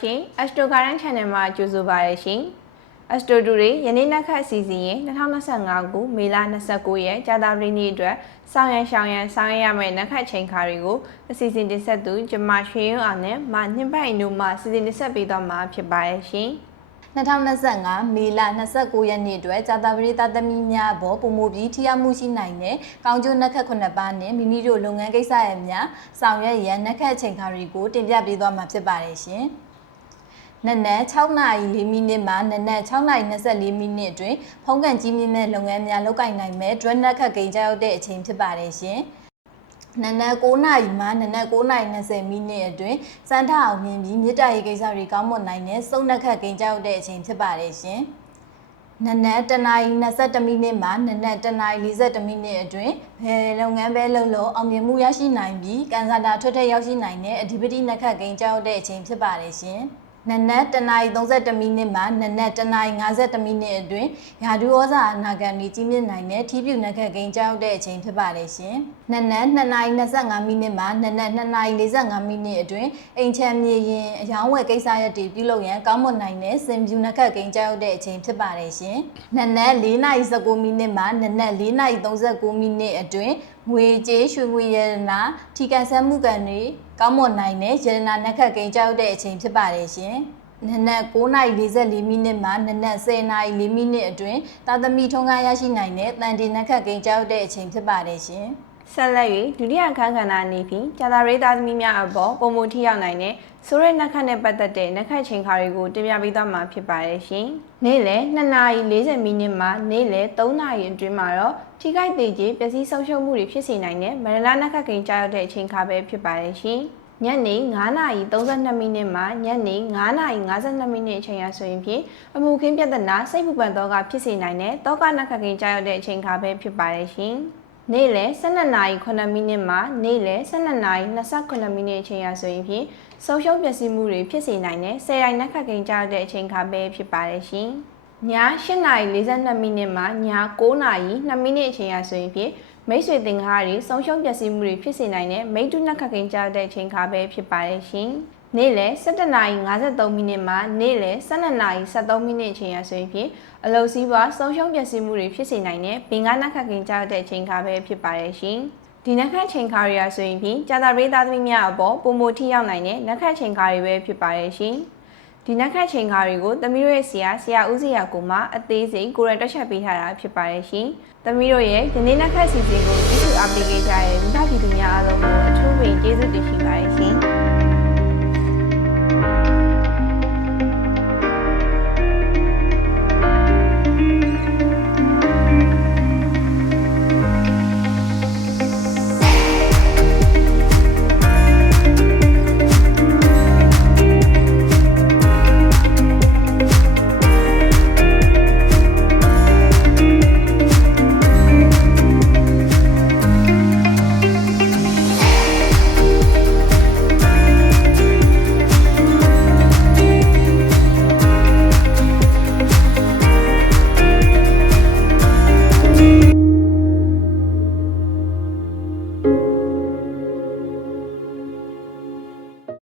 ရှင် Astro Garden Channel မှာကြိုဆိုပါရရှင် Astro တူတွေယနေ့နက်ခတ်အစီအစဉ်ရင်2025ခုမေလ29ရက်ကြာသပတေးနေ့အတွက်စောင်းရန်ရှောင်းရန်စောင်းရရမယ့်နက်ခတ်ချိန်ခါတွေကိုအစီအစဉ်တင်ဆက်သူကျမရွှေရုံအောင်နဲ့မညင်ပိုင်တို့မှစီစဉ်တင်ဆက်ပေးသွားမှာဖြစ်ပါရရှင် 2025မေလ29ရက်နေ့အတွက်ဇာတာပရိသတ်သမီးများအပေါ်ပုံမူပြီးထိရောက်မှုရှိနိုင်တဲ့ကောင်းကျိုးနှက်ခတ်ခုနှစ်ပါးနဲ့မိမိတို့လုပ်ငန်းကိစ္စရဲ့များဆောင်ရွက်ရန်နှက်ခတ်အချိန်ခါတွေကိုတင်ပြပေးသွားမှာဖြစ်ပါတယ်ရှင်။နနက်6နာရီ4မိနစ်မှနနက်6နာရီ24မိနစ်အတွင်းဖုံးကန်ကြီးမြင့်မဲ့လုပ်ငန်းများလုပ်ကိုင်နိုင်မဲ့ drone နှက်ခတ်ကိန်းကြောက်တဲ့အချိန်ဖြစ်ပါတယ်ရှင်။ နနက်9နာရီမှနနက်9နာရီ20မိနစ်အတွင်းစံထအောင်မြင်ပြီးမြေတားရေးကိစ္စတွေကောင်းမွန်နိုင်တဲ့စုံနှက်ခတ်ကိန်းကြောက်တဲ့အချိန်ဖြစ်ပါတယ်ရှင်။နနက်တနာရီ22မိနစ်မှနနက်တနာရီ42မိနစ်အတွင်းဘယ်လုပ်ငန်းပဲလုပ်လို့အောင်မြင်မှုရရှိနိုင်ပြီးကန်ဆာတာထွက်ထက်ရောက်ရှိနိုင်တဲ့အဓိပတိနှက်ခတ်ကိန်းကြောက်တဲ့အချိန်ဖြစ်ပါတယ်ရှင်။ နနက်တနာရီ32မိနစ်မှနနက်တနာရီ52မိနစ်အတွင်းယာဒူဩဇာအနာဂံကြီးကြီးမြင့်နိုင်တဲ့ထီးပြူနှက်ခတ်ကိန်းကြောက်တဲ့အချိန်ဖြစ်ပါတယ်ရှင်။နနက်2နာရီ25မိနစ်မှနနက်2နာရီ45မိနစ်အတွင်းအိမ်ချမ်းမြေရင်အယောင်းဝယ်ကိစ္စရပ်တွေပြုလုပ်ရန်ကောင်းမွန်နိုင်တဲ့စင်ပြူနှက်ခတ်ကိန်းကြောက်တဲ့အချိန်ဖြစ်ပါတယ်ရှင်။နနက်4နာရီ19မိနစ်မှနနက်4နာရီ39မိနစ်အတွင်း ငွေကြေးရွှေငွေရတနာထိကန်ဆန်းမှုကန်တွေကောင်းမွန်နိုင်တဲ့ရတနာနှက်ခတ်ကိန်းကြောက်တဲ့အချိန်ဖြစ်ပါတယ်ရှင်။နနက်9:44မိနစ်မှနနက်10:04မိနစ်အတွင်းသာသမီထုံးကားရရှိနိုင်တဲ့တန်တီနှက်ခတ်ကိန်းကြောက်တဲ့အချိန်ဖြစ်ပါတယ်ရှင်။ ဆက်လက်၍ဒုတိယအခန်းကဏ္ဍနေပြီးကြာသာရေးသားသမီးများအပေါ်ပုံမှုထိရောက်နိုင်တဲ့ဆိုရဲနက်ခတ်နဲ့ပတ်သက်တဲ့နက်ခတ်ချိန်ခါတွေကိုတင်ပြပေးသွားမှာဖြစ်ပါတယ်ရှင်။နေ့လယ်2နာရီ40မိနစ်မှနေ့လယ်3နာရီအတွင်းမှာတော့ထိခိုက်သေးခြင်းပျက်စီးဆုံးရှုံးမှုတွေဖြစ်စေနိုင်တဲ့မရဏနက်ခတ်ကိန်းကြားရောက်တဲ့အချိန်ခါပဲဖြစ်ပါတယ်ရှင်။ညနေ9နာရီ32မိနစ်မှညနေ9နာရီ52မိနစ်အချိန်ရဆိုရင်ဖြင့်အမှုခင်းပြဿနာစိတ်ပူပန်သောကဖြစ်စေနိုင်တဲ့တောကနက်ခတ်ကိန်းကြားရောက်တဲ့အချိန်ခါပဲဖြစ်ပါတယ်ရှင်။ နေ့လယ်12နာရီ9မိနစ်မှနေ့လယ်12နာရီ28မိနစ်အချိန်ရဆိုရင်ဖြင့်ဆုံးရှုံးပျက်စီးမှုတွေဖြစ်စေနိုင်တဲ့ဆယ်ရိုင်နက်ခတ်ကိန်းကြားတဲ့အချိန်ခါပဲဖြစ်ပါတယ်ရှင်။ည8နာရီ42မိနစ်မှည9နာရီ2မိနစ်အချိန်ရဆိုရင်ဖြင့်မိတ်ဆွေသင်္ကားတွေဆုံးရှုံးပျက်စီးမှုတွေဖြစ်စေနိုင်တဲ့မိတ္တုနက်ခတ်ကိန်းကြားတဲ့အချိန်ခါပဲဖြစ်ပါတယ်ရှင်။ နေ့လယ်17နာရီ53မိနစ်မှနေ့လယ်12နာရီ73မိနစ်အချိန်ရဆိုရင်ဖြင့်အလုစီးပွားဆုံးရှုံးပျက်စီးမှုတွေဖြစ်စေနိုင်တဲ့ဘင်္ဂနက်ခတ်ကိန်းကြားတဲ့အချိန်ခါပဲဖြစ်ပါတယ်ရှင်။ဒီနက်ခတ်ချိန်ခါတွေရဆိုရင်ဖြင့်ကြာသာရေးသားသမီးများအပေါ်ပုံမထိရောက်နိုင်တဲ့နက်ခတ်ချိန်ခါတွေပဲဖြစ်ပါတယ်ရှင်။ဒီနက်ခတ်ချိန်ခါတွေကိုသမီးတို့ရဲ့ဆရာဆရာဦးစီယာကိုမှအသေးစိတ်ကိုယ်ရတက်ချက်ပေးထားတာဖြစ်ပါတယ်ရှင်။သမီးတို့ရဲ့ယနေ့နက်ခတ်စီစဉ်ကိုကြည့်ရှုအားပေးကြတဲ့မိဘပြည်သူများအားလုံးကိုအထူးပင်ကျေးဇူးတင်ရှိပါတယ်ရှင်။